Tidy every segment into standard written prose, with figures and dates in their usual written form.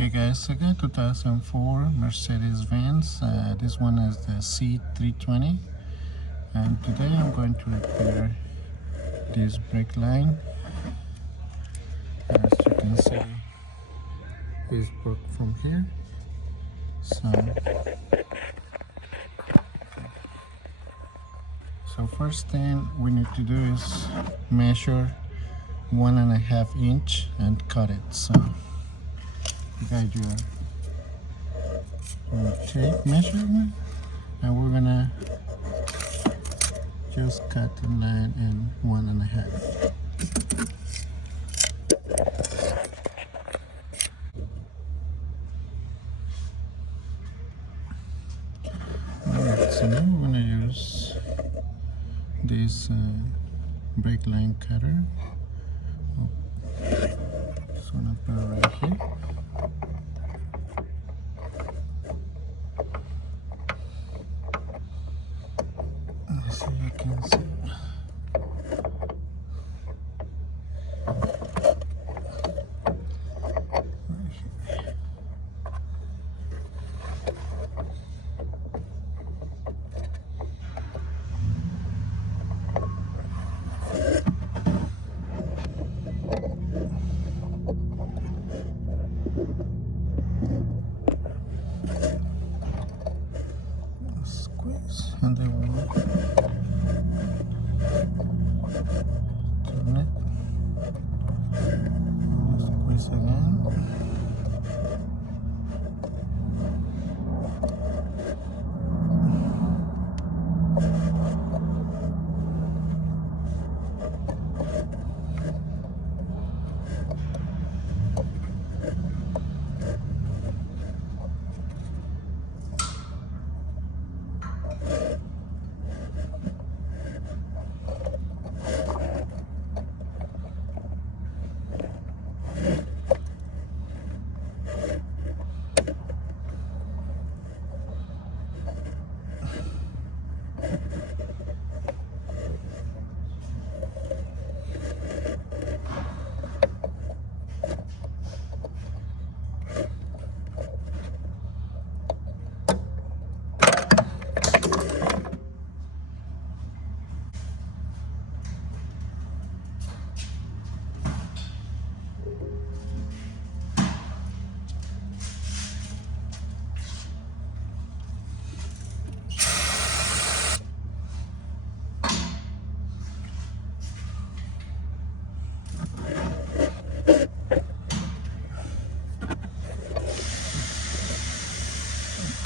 Okay guys, I got 2004 Mercedes-Benz. This one is the C320, and today I'm going to repair this brake line. As you can see, it's broke from here. So first thing we need to do is measure 1.5 inch and cut it. So you got your tape measurement, and we're gonna just cut the line in 1.5. Alright, so now we're gonna use this brake line cutter. Just gonna put it right here. So you can see. Squeeze, and then we'll turn it. Squeeze again.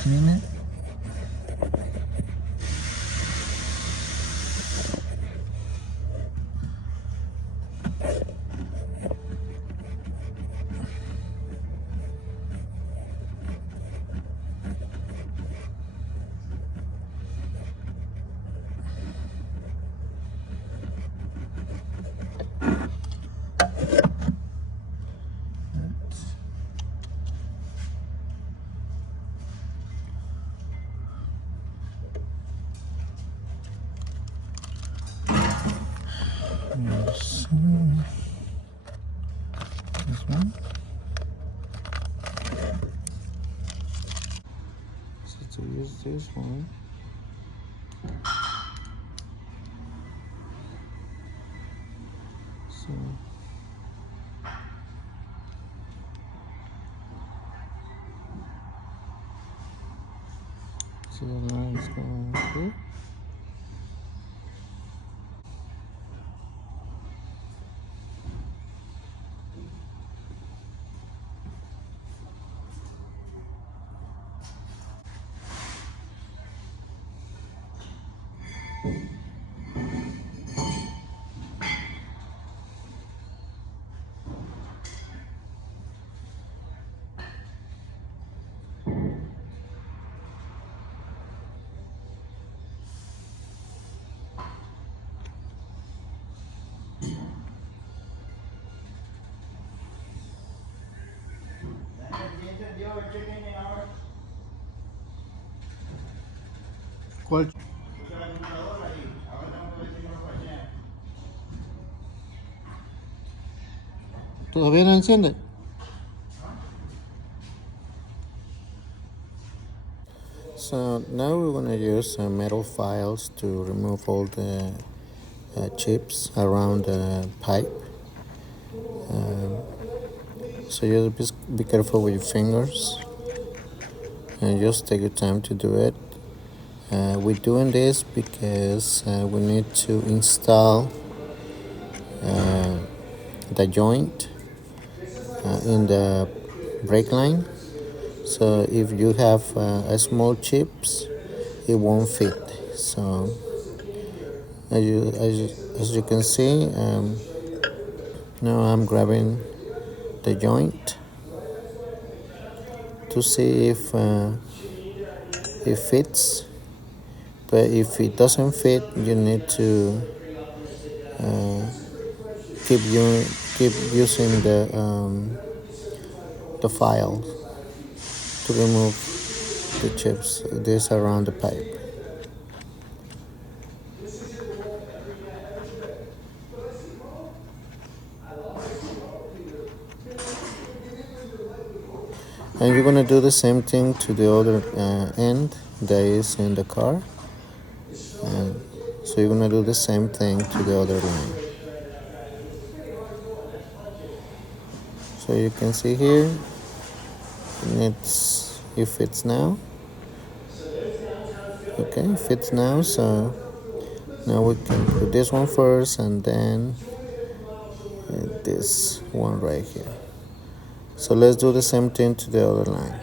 Clean it. Yes. This one. So to use this one, so see the lines going here. ¿Cuál? ¿Todavía no enciende? So now we're going to use metal files to remove all the chips around the pipe. So you be careful with your fingers and just take your time to do it. We're doing this because we need to install the joint in the brake line. So if you have a small chips, it won't fit. So as you can see, now I'm grabbing the joint to see if it fits. But if it doesn't fit, you need to keep you keep using the file to remove the chips. This around the pipe. And you're gonna do the same thing to the other end that is in the car. And so you're gonna do the same thing to the other line. So you can see here, it fits now. Okay, it fits now. So now we can put this one first, and then this one right here. So let's do the same thing to the other line.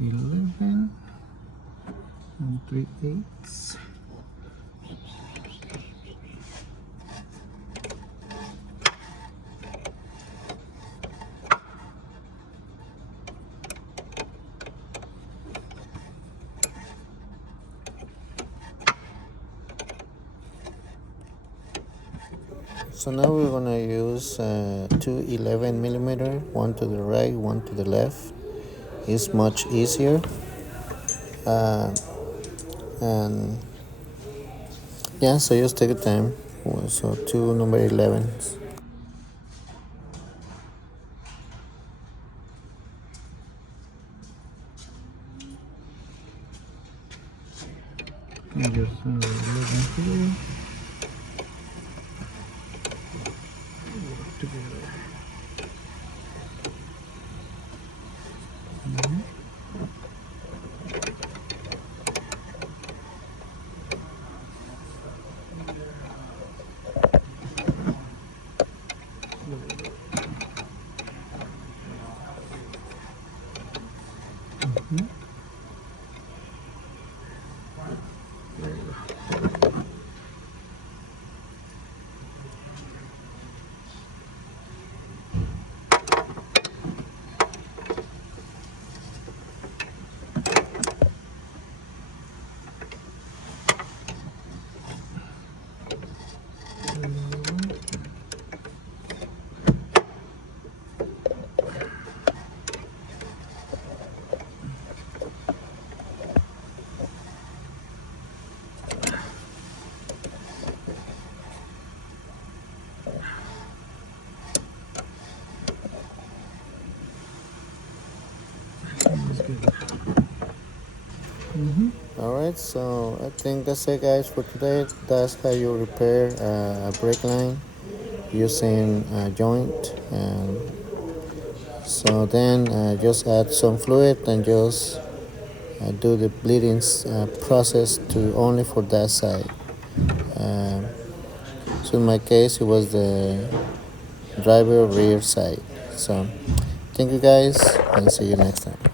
$11 3/8. So now we're gonna use two 11mm, one to the right, one to the left. It's much easier. And yeah, so just take your time. So two number 11s. And just 11 here. Together. Alright, so I think that's it, guys, for today. That's how you repair a brake line using a joint. So then just add some fluid and just do the bleeding process to only for that side. Um, so in my case, it was the driver rear side. So thank you, guys, and see you next time.